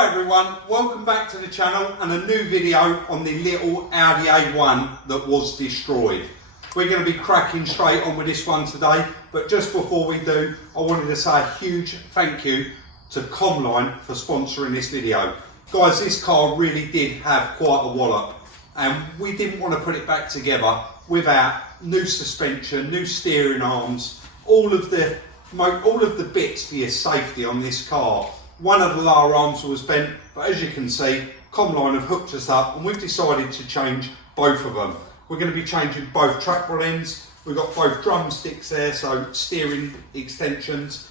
Hi everyone, welcome back to the channel and a new video on the little Audi A1 that was destroyed. We're going to be cracking straight on with this one today, but just before we do, I wanted to say a huge thank you to Comline for sponsoring this video. Guys, this car really did have quite a wallop and we didn't want to put it back together without new suspension, new steering arms, all of the bits for your safety on this car. One of the lower arms was bent, but as you can see, Comline have hooked us up and we've decided to change both of them. We're going to be changing both track rod ends. We've got both drumsticks there, so steering extensions,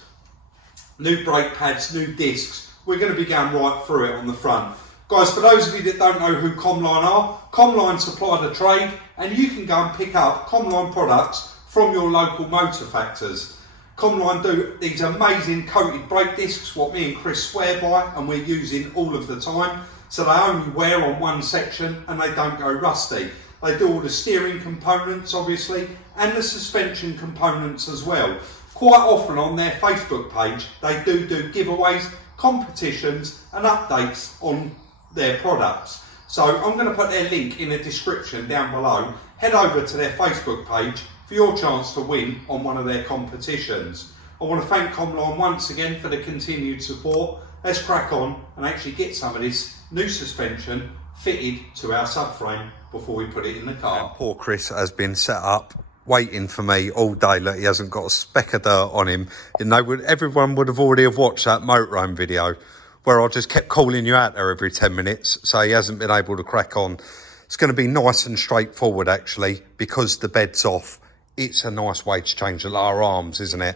new brake pads, new discs. We're going to be going right through it on the front. Guys, for those of you that don't know who Comline are, Comline supply the trade and you can go and pick up Comline products from your local motor factors. Comline do these amazing coated brake discs, what me and Chris swear by and we're using all of the time. So they only wear on one section and they don't go rusty. They do all the steering components obviously and the suspension components as well. Quite often on their Facebook page they do giveaways, competitions and updates on their products. So I'm going to put their link in the description down below. Head over to their Facebook page for your chance to win on one of their competitions. I want to thank Comline once again for the continued support. Let's crack on and actually get some of this new suspension fitted to our subframe before we put it in the car. And poor Chris has been set up waiting for me all day. Look, he hasn't got a speck of dirt on him. You know, everyone would have already have watched that Motorhome video where I just kept calling you out there every 10 minutes, so he hasn't been able to crack on. It's going to be nice and straightforward actually, because the bed's off. It's a nice way to change the lower arms, isn't it?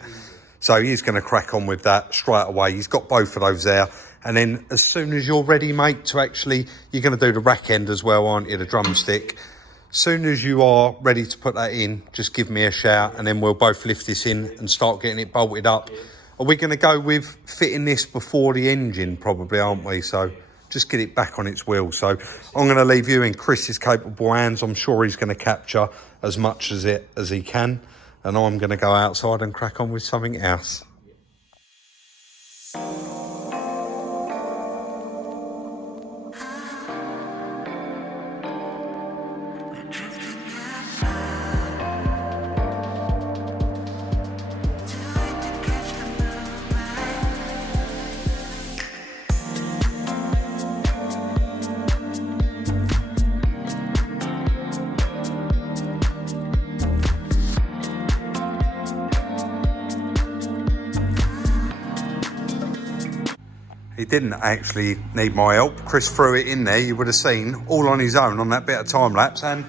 So he's going to crack on with that straight away. He's got both of those there. And then as soon as you're ready, mate, to actually, you're going to do the rack end as well, aren't you, the drumstick? As soon as you are ready to put that in, just give me a shout and then we'll both lift this in and start getting it bolted up. Are we going to go with fitting this before the engine probably, aren't we? So just get it back on its wheels. So I'm going to leave you in Chris's capable hands. I'm sure he's going to capture as much as he can. And I'm going to go outside and crack on with something else. He didn't actually need my help. Chris threw it in there, you would have seen, all on his own on that bit of time lapse and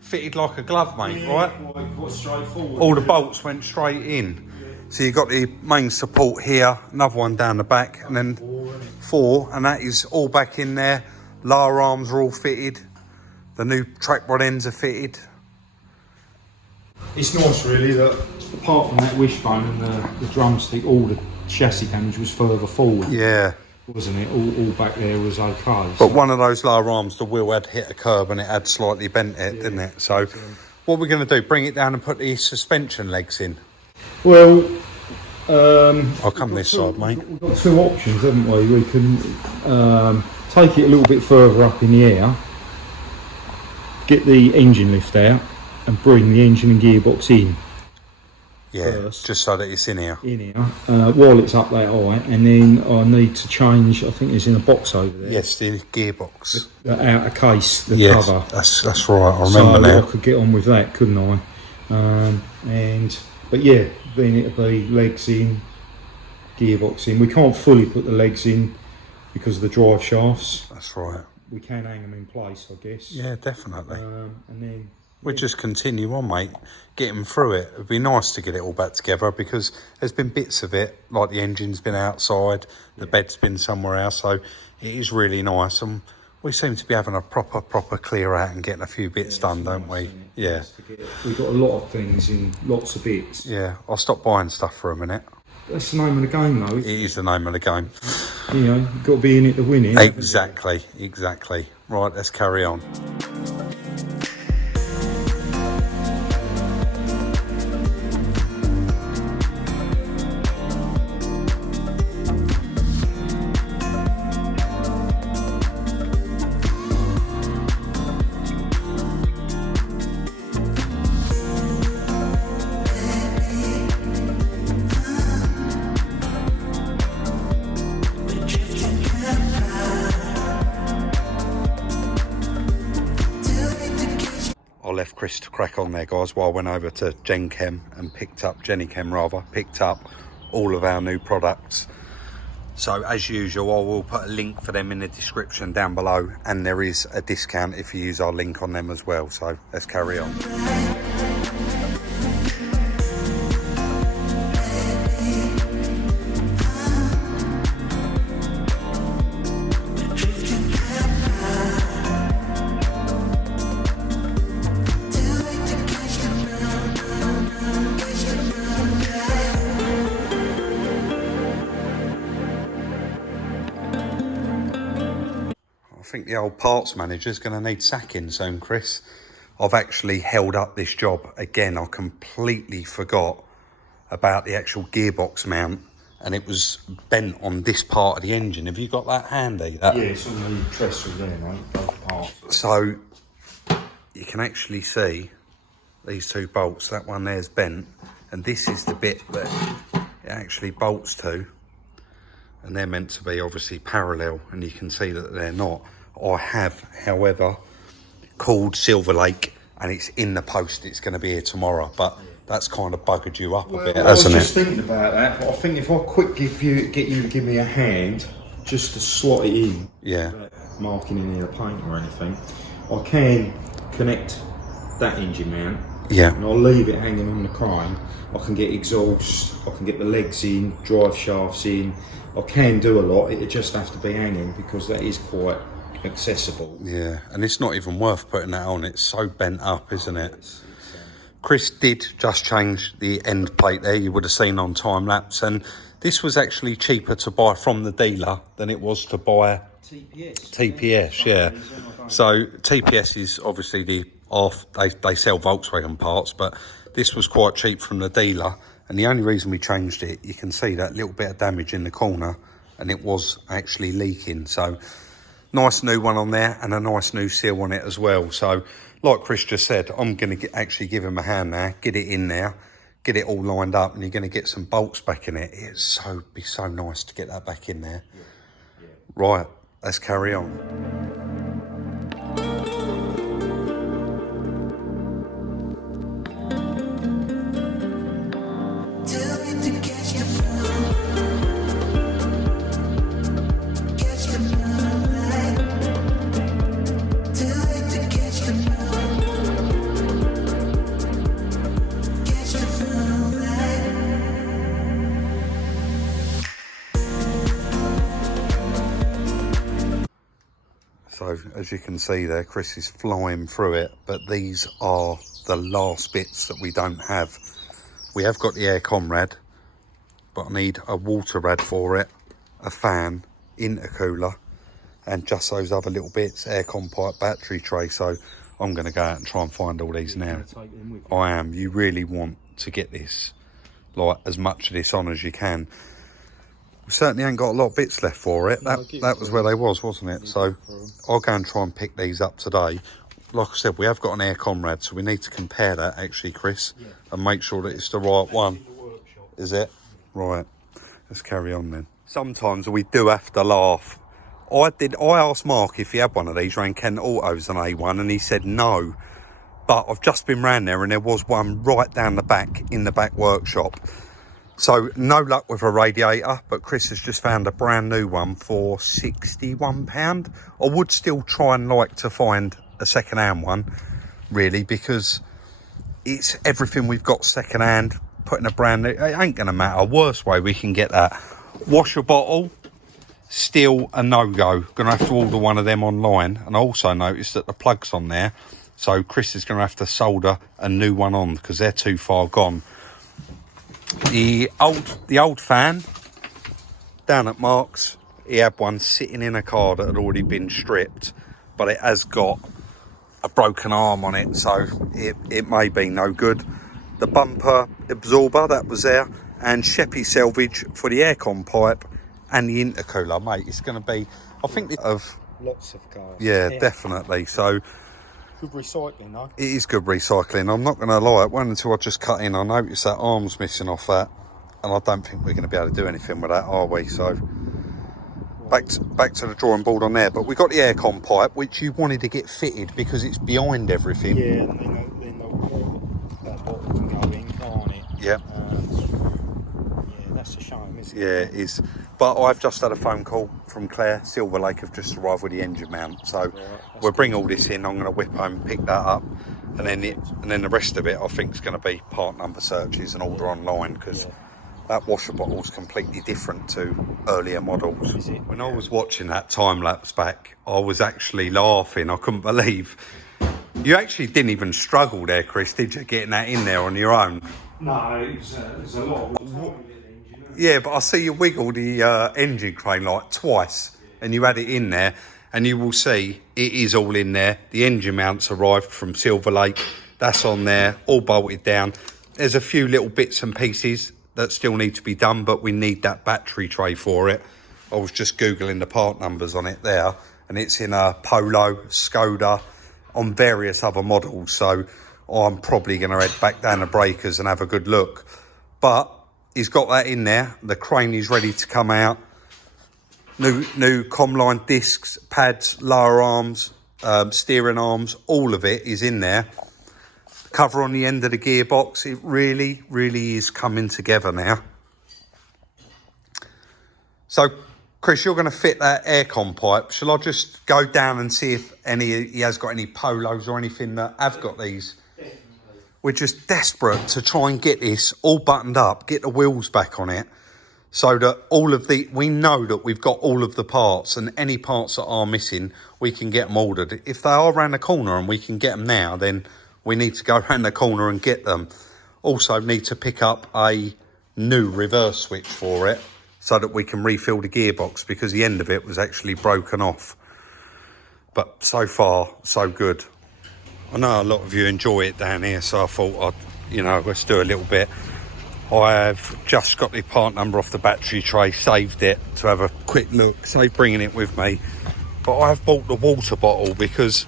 fitted like a glove, mate, right? Quite straightforward. All the bolts went straight in. Yeah. So you've got the main support here, another one down the back, and then four, and that is all back in there. Lower arms are all fitted. The new track rod ends are fitted. It's nice really that apart from that wishbone and the drumstick, all the chassis damage was further forward. Yeah. Wasn't it? All back there was okay. But one of those lower arms, the wheel had hit a curb and it had slightly bent it, didn't it? So what we're going to do, bring it down and put the suspension legs in. Well, I'll come this side, mate. We've got two options, haven't we? We can take it a little bit further up in the air, get the engine lift out and bring the engine and gearbox in. Yeah, first, just so that it's in here. While it's up that high, and then I need to change, I think it's in a box over there. Yes, the gearbox. The outer case, the yes, cover. That's right, I remember now. I could get on with that, couldn't I? But yeah, then it'll be legs in, gearbox in. We can't fully put the legs in because of the drive shafts. That's right. We can hang them in place, I guess. Yeah, definitely. And then we'll just continue on, mate, getting through it. It'd be nice to get it all back together because there's been bits of it, like the engine's been outside, the bed's been somewhere else, so it is really nice. And we seem to be having a proper clear out and getting a few bits done, don't we? Yeah. We've got a lot of things in lots of bits. Yeah, I'll stop buying stuff for a minute. That's the name of the game, though. It is the name of the game. You know, you've got to be in it to win it. Exactly. Right, let's carry on. Chris to crack on there, guys, while I went over to Jenny Chem and picked up all of our new products. So as usual, I will put a link for them in the description down below, and there is a discount if you use our link on them as well. So let's carry on. I think the old parts manager's going to need sacking soon, Chris. I've actually held up this job again. I completely forgot about the actual gearbox mount, and it was bent on this part of the engine. Have you got that handy? Yeah, it's on the trestle there, mate, both parts. So you can actually see these two bolts. That one there's bent, and this is the bit that it actually bolts to, and they're meant to be obviously parallel, and you can see that they're not. I have, however, called Silver Lake, and it's in the post. It's going to be here tomorrow, but that's kind of buggered you up a bit, hasn't it? I was just thinking about that. I think if I get you to give me a hand just to slot it in, yeah, marking in the paint or anything, I can connect that engine mount. Yeah, and I'll leave it hanging on the crane. I can get exhaust, I can get the legs in, drive shafts in. I can do a lot. It just have to be hanging because that is quite accessible. Yeah, and it's not even worth putting that on. It's so bent up, isn't it? Chris did just change the end plate there. You would have seen on time lapse, and this was actually cheaper to buy from the dealer than it was to buy TPS. Yeah. So TPS is obviously they sell Volkswagen parts, but this was quite cheap from the dealer. And the only reason we changed it, you can see that little bit of damage in the corner, and it was actually leaking. So nice new one on there, and a nice new seal on it as well. So like Chris just said, I'm going to actually give him a hand now, get it in there, get it all lined up, and you're going to get some bolts back in it. It'd be so nice to get that back in there. Yeah. Right, let's carry on. So as you can see there, Chris is flying through it, but these are the last bits that we don't have. We have got the aircon rad, but I need a water rad for it, a fan, intercooler, and just those other little bits, aircon pipe, battery tray. So I'm going to go out and try and find all these now. I am. You really want to get this, like as much of this on as you can. We certainly ain't got a lot of bits left for it. That was where they was, wasn't it? So I'll go and try and pick these up today. Like I said, we have got an aircon rad, so we need to compare that actually, Chris, and make sure that it's the right one. Is it? Right. Let's carry on then. Sometimes we do have to laugh. I asked Mark if he had one of these around Kent Autos, an A1, and he said no. But I've just been round there, and there was one right down the back in the back workshop. So no luck with a radiator, but Chris has just found a brand new one for £61. I would still try and like to find a second-hand one, really, because it's everything we've got second-hand. Putting a brand new, it ain't going to matter. Worst way we can get that. Washer bottle, still a no-go. Going to have to order one of them online. And I also noticed that the plug's on there, so Chris is going to have to solder a new one on because they're too far gone. The old fan down at Mark's, he had one sitting in a car that had already been stripped, but it has got a broken arm on it, so it may be no good. The bumper absorber that was there, and Sheppy Salvage for the aircon pipe and the intercooler, mate. It's going to be, I think, of lots of cars. Yeah, definitely. So good recycling, though. It is good recycling. I'm not going to lie. It wasn't until I just cut in I noticed that arm's missing off that, and I don't think we're going to be able to do anything with that, are we? So back to the drawing board on there. But we got the aircon pipe, which you wanted to get fitted because it's behind everything. Yeah, and then that bottle can go in, can't it? Yeah. Yeah, that's a shame, isn't it? Yeah, it is. But I've just had a phone call from Claire. Silver Lake have just arrived with the engine mount, so we'll bring all this in. I'm going to whip home and pick that up, and then the rest of it I think is going to be part number searches and order online, because that washer bottle is completely different to earlier models. Is it? When I was watching that time lapse back, I was actually laughing. I couldn't believe you actually didn't even struggle there, Chris, did you, getting that in there on your own? No, it's a lot of time. Yeah, but I see you wiggle the engine crane like twice, and you had it in there, and you will see it is all in there. The engine mounts arrived from Silver Lake. That's on there, all bolted down. There's a few little bits and pieces that still need to be done, but we need that battery tray for it. I was just Googling the part numbers on it there, and it's in a Polo, Skoda, on various other models. So I'm probably going to head back down the breakers and have a good look. But he's got that in there. The crane is ready to come out. New Comline discs, pads, lower arms, steering arms, all of it is in there. Cover on the end of the gearbox, it really, really is coming together now. So, Chris, you're going to fit that aircon pipe. Shall I just go down and see if he has got any Polos or anything that have got these? Definitely. We're just desperate to try and get this all buttoned up, get the wheels back on it, so that we know that we've got all of the parts, and any parts that are missing, we can get them ordered. If they are around the corner and we can get them now, then we need to go around the corner and get them. Also need to pick up a new reverse switch for it, so that we can refill the gearbox, because the end of it was actually broken off. But so far, so good. I know a lot of you enjoy it down here, so I thought let's do a little bit. I have just got the part number off the battery tray, saved it to have a quick look, saved bringing it with me. But I have bought the water bottle because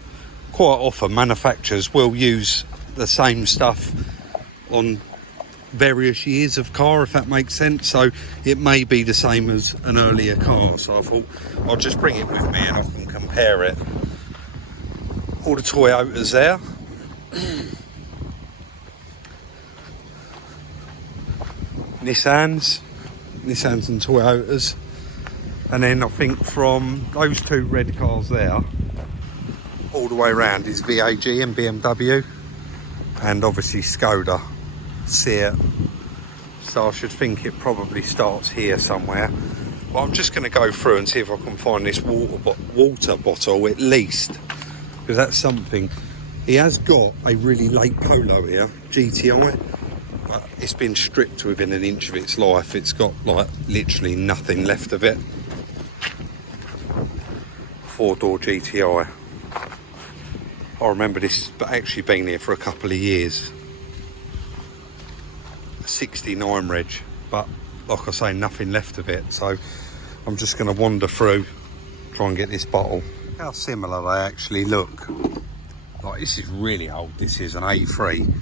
quite often manufacturers will use the same stuff on various years of car, if that makes sense. So it may be the same as an earlier car. So I thought I'll just bring it with me and I can compare it. All the Toyotas there. Nissans and Toyotas, and then I think from those two red cars there all the way around is VAG and BMW, and obviously Skoda, Fiat. So I should think it probably starts here somewhere. But I'm just going to go through and see if I can find this water bottle at least, because that's something. He has got a really late Polo here, GTI. But it's been stripped within an inch of its life. It's got like literally nothing left of it. 4-door GTI. I remember this actually being here for a couple of years. 69 reg, but like I say, nothing left of it. So I'm just going to wander through, try and get this bottle. Look how similar they actually look. Like, this is really old. This is an A3.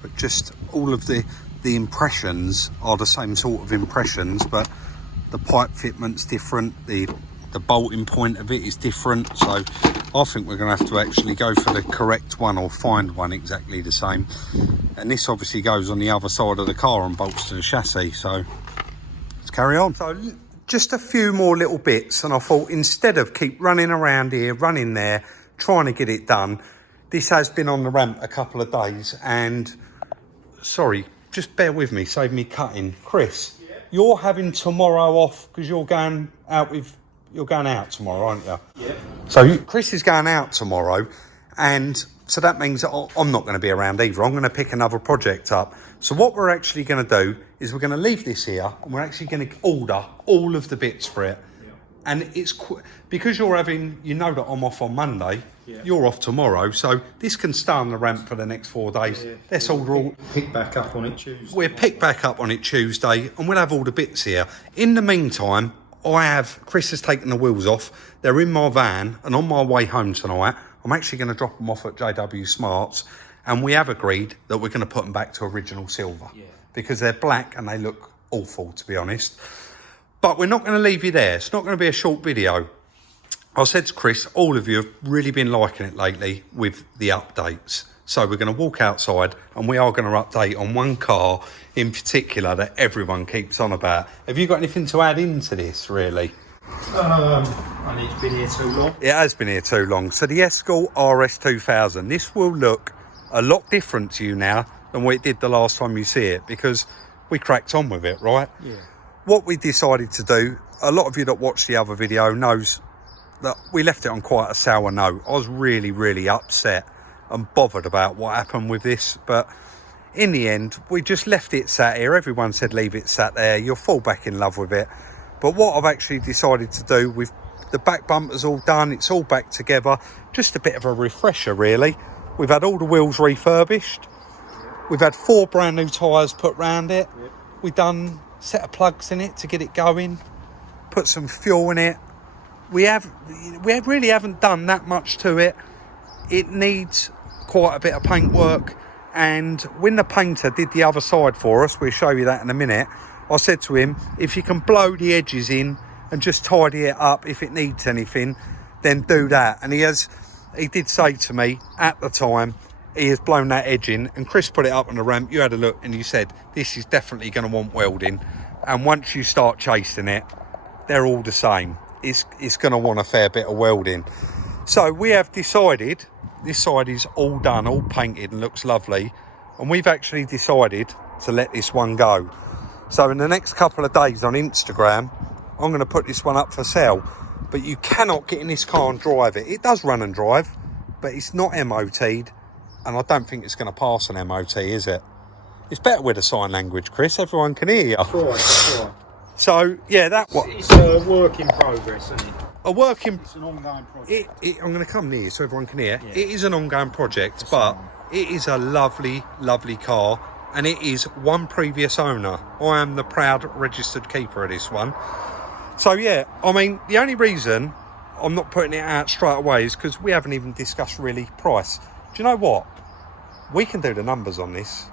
But just all of the impressions are the same sort of impressions, but the pipe fitment's different, the bolting point of it is different. So I think we're going to have to actually go for the correct one, or find one exactly the same. And this obviously goes on the other side of the car and bolts to the chassis. So let's carry on. So just a few more little bits, and I thought instead of keep running around here, running there, trying to get it done, this has been on the ramp a couple of days, and sorry, just bear with me, save me cutting. Chris, you're having tomorrow off because you're going out tomorrow, aren't you? Yeah. So Chris is going out tomorrow, and so that means that I'm not going to be around either. I'm going to pick another project up. So what we're actually going to do is we're going to leave this here, and we're actually going to order all of the bits for it. And it's because you're having, that I'm off on Monday, you're off tomorrow, so this can stay on the ramp for the next 4 days. Let's all pick back up on it Tuesday. We'll pick back up on it Tuesday, and we'll have all the bits here. In the meantime, Chris has taken the wheels off. They're in my van, and on my way home tonight, I'm actually going to drop them off at JW Smarts, and we have agreed that we're going to put them back to original silver, because they're black and they look awful, to be honest. But we're not going to leave you there. It's not going to be a short video. I said to Chris, all of you have really been liking it lately with the updates. So we're going to walk outside and we are going to update on one car in particular that everyone keeps on about. Have you got anything to add into this, really? And it's been here too long. It has been here too long. So the Escort RS2000, this will look a lot different to you now than what it did the last time you see it, because we cracked on with it, right? Yeah. What we decided to do, a lot of you that watched the other video knows that we left it on quite a sour note. I was really, really upset and bothered about what happened with this, but in the end we just left it sat here. Everyone said leave it sat there, you'll fall back in love with it. But what I've actually decided to do, with the back bumpers all done, it's all back together, just a bit of a refresher really. We've had all the wheels refurbished, we've had 4 brand new tyres put round it, we've done a set of plugs in it to get it going, put some fuel in it. We really haven't done that much to it. It needs quite a bit of paint work, and when the painter did the other side for us, we'll show you that in a minute, I said to him, if you can blow the edges in and just tidy it up if it needs anything, then do that. And he did say to me at the time, he has blown that edge in, and Chris put it up on the ramp, you had a look and you said this is definitely going to want welding, and once you start chasing it, they're all the same. It's going to want a fair bit of welding. So we have decided, this side is all done, all painted and looks lovely, and we've actually decided to let this one go. So in the next couple of days on Instagram, I'm going to put this one up for sale, but you cannot get in this car and drive it. It does run and drive, but it's not MOT'd, and I don't think it's going to pass an MOT, is it? It's better with a sign language, Chris, everyone can hear you. That's right. So yeah, It's a work in progress, isn't it? It's an ongoing project. I'm going to come near so everyone can hear. Yeah. It is an ongoing project, but it is a lovely, lovely car, and it is one previous owner. I am the proud registered keeper of this one. So yeah, I mean, the only reason I'm not putting it out straight away is because we haven't even discussed really price. Do you know what? We can do the numbers on this,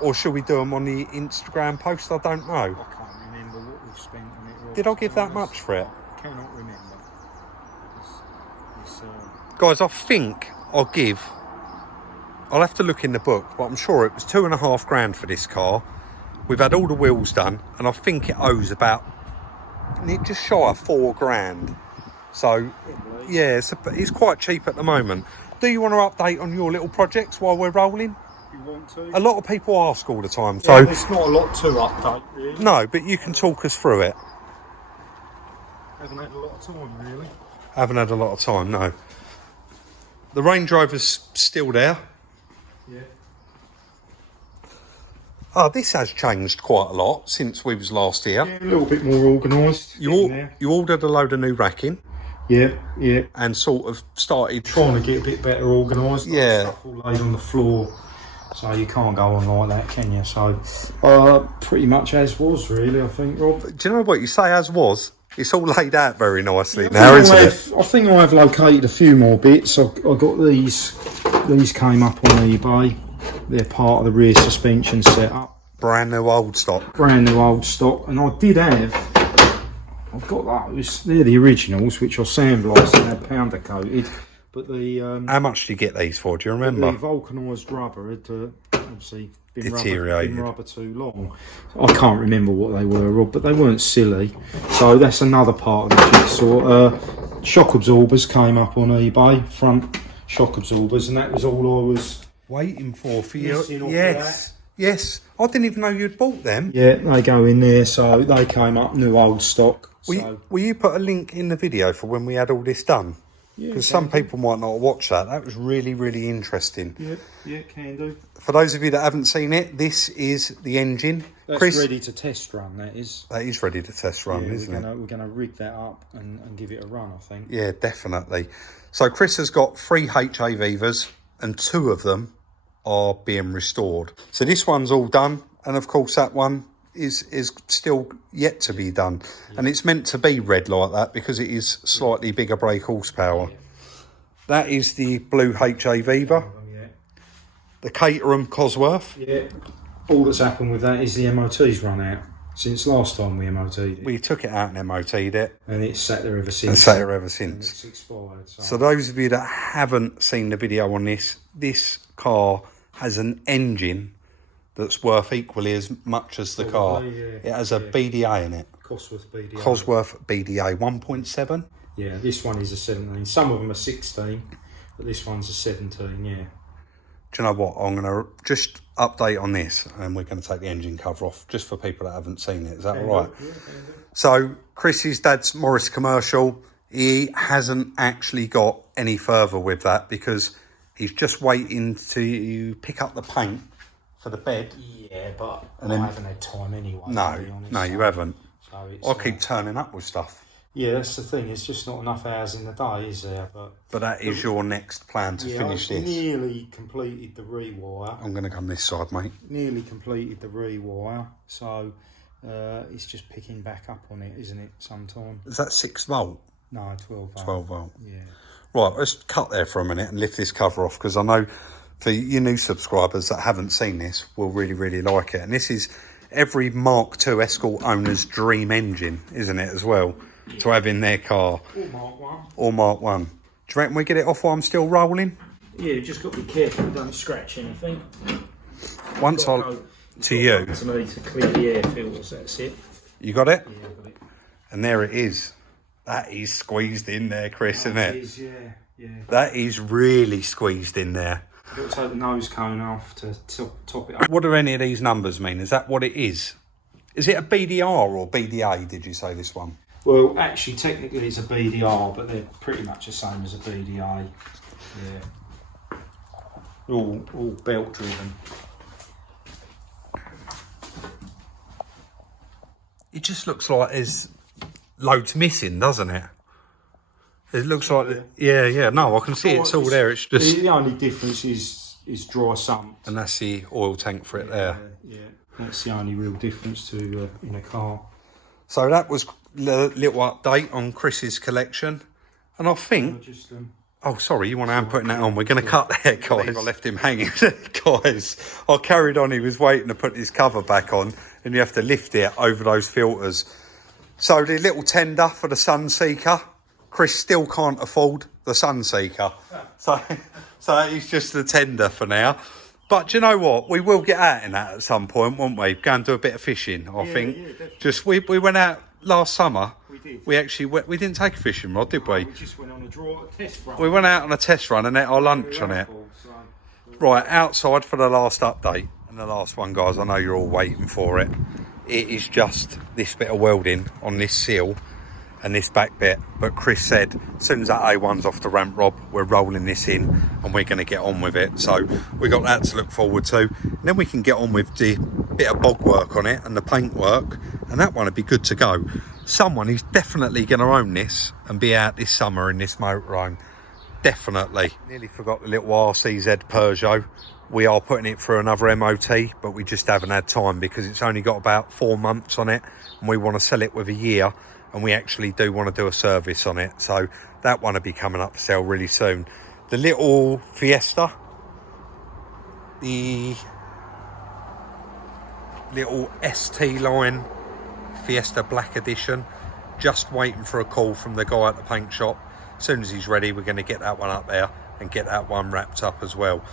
or should we do them on the Instagram post? I don't know. I can't remember what we've spent on it. Rob, Did I give that much for it? I cannot remember. Guys, I think I'll have to look in the book, but I'm sure it was 2.5 grand for this car. We've had all the wheels done, and I think it owes about just shy of 4 grand. So yeah, it's quite cheap at the moment. Do you want to update on your little projects while we're rolling? You want to? A lot of people ask all the time. Yeah, So there's not a lot to update, really. no, but you can talk us through it. Haven't had a lot of time, really. Haven't had a lot of time, no. The Range Rover's still there. Yeah. Oh, this has changed quite a lot since we was last here. Yeah, a little bit more organised. You ordered a load of new racking. Yeah. And sort of started Trying to get a bit better organised. Yeah. Stuff all laid on the floor, so you can't go on like that, can you? So, pretty much as was, really, I think, Rob. Do you know what you say as was? It's all laid out very nicely now, isn't it? I think I have located a few more bits. I got these. These came up on eBay. They're part of the rear suspension setup. Brand new old stock. Brand new old stock, and I did have. I've got those. They're the originals, which are sandblasted and they're powder coated. But the How much do you get these for? Do you remember? The vulcanised rubber had obviously been deteriorated. rubber too long. I can't remember what they were, Rob, but they weren't silly. So that's another part of the jigsaw. Shock absorbers came up on eBay, front shock absorbers, and that was all I was waiting for you. Yes. Yes. I didn't even know you'd bought them. Yeah, they go in there, so they came up new old stock. Will you put a link in the video for when we had all this done? Because some people might not watch that. That was really, really interesting. Yeah, can do. For those of you that haven't seen it, this is the engine. That's Chris, ready to test run, that is. That is ready to test run, isn't it? We're going to rig that up and give it a run, I think. Yeah, definitely. So Chris has got 3 HA Vivas, and 2 of them are being restored. So this one's all done, and of course that one is still yet to be done. And it's meant to be red like that because it is slightly bigger brake horsepower. That is the blue HA Viva. The Caterham Cosworth. Yeah. All that's happened with that is the MOT's run out. since last time we MOT'd it. We took it out and MOT'd it. And it's sat there ever since. And sat there ever since. And it's expired. So those of you that haven't seen the video on this, this car has an engine that's worth equally as much as the car. Yeah, it has a BDA in it. Cosworth BDA. Cosworth BDA 1.7. Yeah, this one is a 17. Some of them are 16, but this one's a 17, yeah. Do you know what? I'm going to just update on this and we're going to take the engine cover off just for people that haven't seen it. Is that all right? Yeah, so Chris's dad's Morris Commercial. He hasn't actually got any further with that because he's just waiting to pick up the paint for the bed. Yeah, but I haven't had time anyway. No, to be honest, no, you haven't. So it's, I keep turning up with stuff. Yeah, that's the thing. It's just not enough hours in the day, is there? But that is your next plan to finish I've this. Nearly completed the rewire. I'm going to come this side, mate. Nearly completed the rewire, so it's just picking back up on it, isn't it? Sometime. Is that 6 volt? No, 12 volt. 12 volt. Yeah. Right, let's cut there for a minute and lift this cover off because I know for you new subscribers that haven't seen this will really, really like it. And this is every Mark II Escort owner's dream engine, isn't it, as well? To have in their car. Or Mark 1. Or Mark 1. Do you reckon we get it off while I'm still rolling? Yeah, you just got to be careful, don't scratch anything. Once I... To you. To me to clear the air filters, that's it. You got it? Yeah, I got it. And there it is. That is squeezed in there, Chris, isn't it? It is, yeah. That is really squeezed in there. You've got to take the nose cone off to top it up. What do any of these numbers mean? Is that what it is? Is it a BDR or BDA, did you say, this one? Well, actually, technically it's a BDR, but they're pretty much the same as a BDA. Yeah. All belt driven. It just looks like there's loads missing, doesn't it? It looks like, yeah. No, I can see it's all there. It's just the only difference is dry sump. And that's the oil tank for it there. Yeah, that's the only real difference to in a car. So that was a little update on Chris's collection, and I think. Oh, sorry, you want to putting that on? We're going to cut there, guys. I left him hanging, guys. I carried on. He was waiting to put his cover back on, and you have to lift it over those filters. So the little tender for the Sunseeker. Chris still can't afford the Sunseeker, so it's just the tender for now. But do you know what? We will get out in that at some point, won't we? Go and do a bit of fishing, I think. Yeah, definitely. Just we went out last summer. We did. We actually we didn't take a fishing rod, did we? We just went on a test run. We went out on a test run and ate our lunch on it. Right, outside for the last update. And the last one, guys, I know you're all waiting for it. It is just this bit of welding on this seal and this back bit, but Chris said as soon as that A1's off the ramp, Rob, we're rolling this in and we're going to get on with it. So we got that to look forward to, and then we can get on with the bit of bog work on it and the paint work, and that one would be good to go. Someone is definitely going to own this and be out this summer in this motorhome, definitely. Nearly forgot the little RCZ Peugeot. We are putting it through another MOT, but we just haven't had time because it's only got about 4 months on it and we want to sell it with a year. And we actually do want to do a service on it. So that one will be coming up for sale really soon. The little Fiesta, the little ST line Fiesta Black Edition, just waiting for a call from the guy at the paint shop. As soon as he's ready, we're going to get that one up there and get that one wrapped up as well.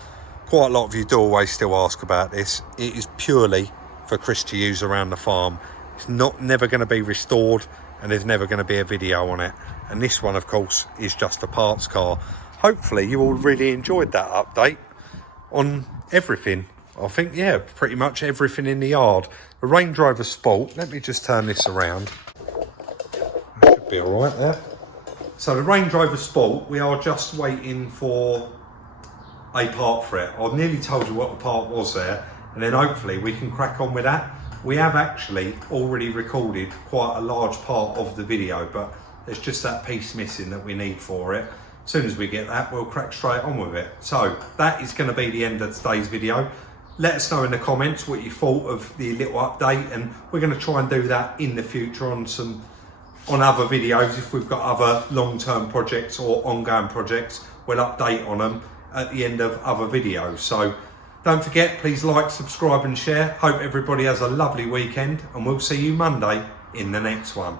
Quite a lot of you do always still ask about this. It is purely for Chris to use around the farm. It's never going to be restored, and there's never going to be a video on it. And this one, of course, is just a parts car. Hopefully you all really enjoyed that update on everything. I think, yeah, pretty much everything in the yard. The Range Rover Sport, let me just turn this around. That should be all right there. So the Range Rover Sport, we are just waiting for a part for it. I've nearly told you what the part was there, and then hopefully we can crack on with that. We have actually already recorded quite a large part of the video, but there's just that piece missing that we need for it. As soon as we get that, we'll crack straight on with it. So that is going to be the end of today's video. Let us know in the comments what you thought of the little update, and we're going to try and do that in the future on other videos. If we've got other long-term projects or ongoing projects, we'll update on them at the end of other videos. So Don't forget, please like, subscribe and share. Hope everybody has a lovely weekend, and we'll see you Monday in the next one.